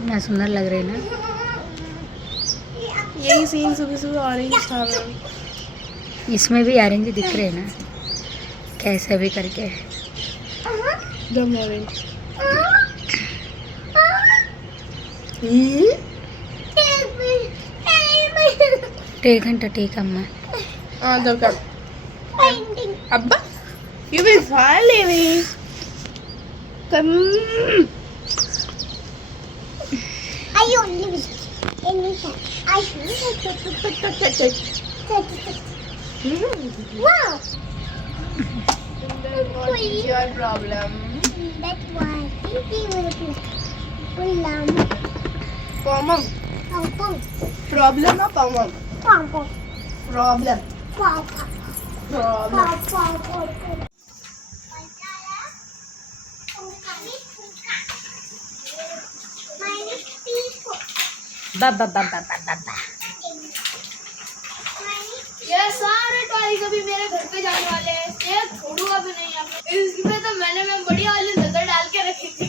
कितना सुंदर लग रहे हैं ना। यही सीन सुबह सुबह ऑरेंज था मैम। इसमें भी ऑरेंज दिख रहे हैं ना, कैसे भी करके। दम ऑरेंज। टेक अंट टेक अम्मा। दम अब्बा you will fall away. Come. I only wish anytime. I wow. What is your problem? That's why he will pull down. Pomum. Pom Problem or pomum? pom pom Problem. pom Problem. pom. बाबा बाबा बाबा। ये सारे toys अभी मेरे घर पे जाने वाले हैं। ये छोड़ूंगा भी नहीं अब। इसमें तो मैंने बड़ी वाली नजर डाल के रखी थी।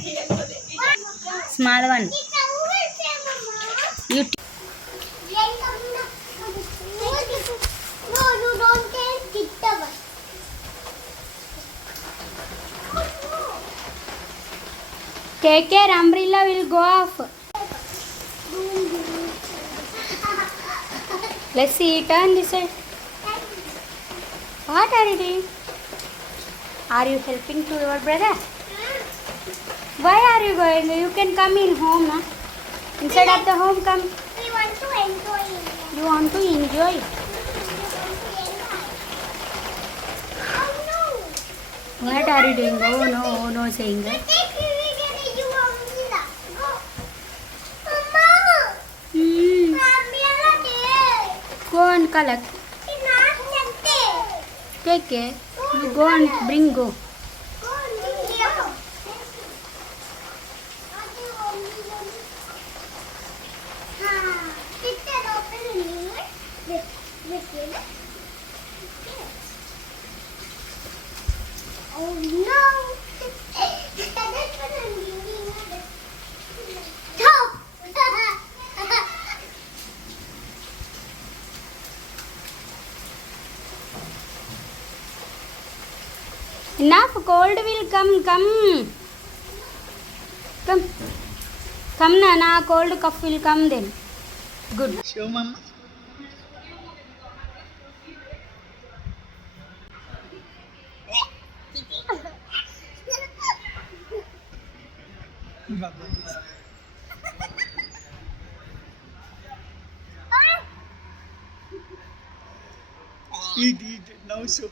Small one you. No, you don't take picture. Take care, umbrella will go off. Let's see, turn this side. What are you doing? Are you helping to your brother? Why are you going? You can come in home, na? Inside of the home, come. We want to enjoy it. You want to enjoy? Oh no. What are you doing? Oh no, saying that. Go and collect. Take care. You go and bring go. Oh no! Enough, cold will come. Come na, cold cough will come then. Good. Show mama. Eat, now show.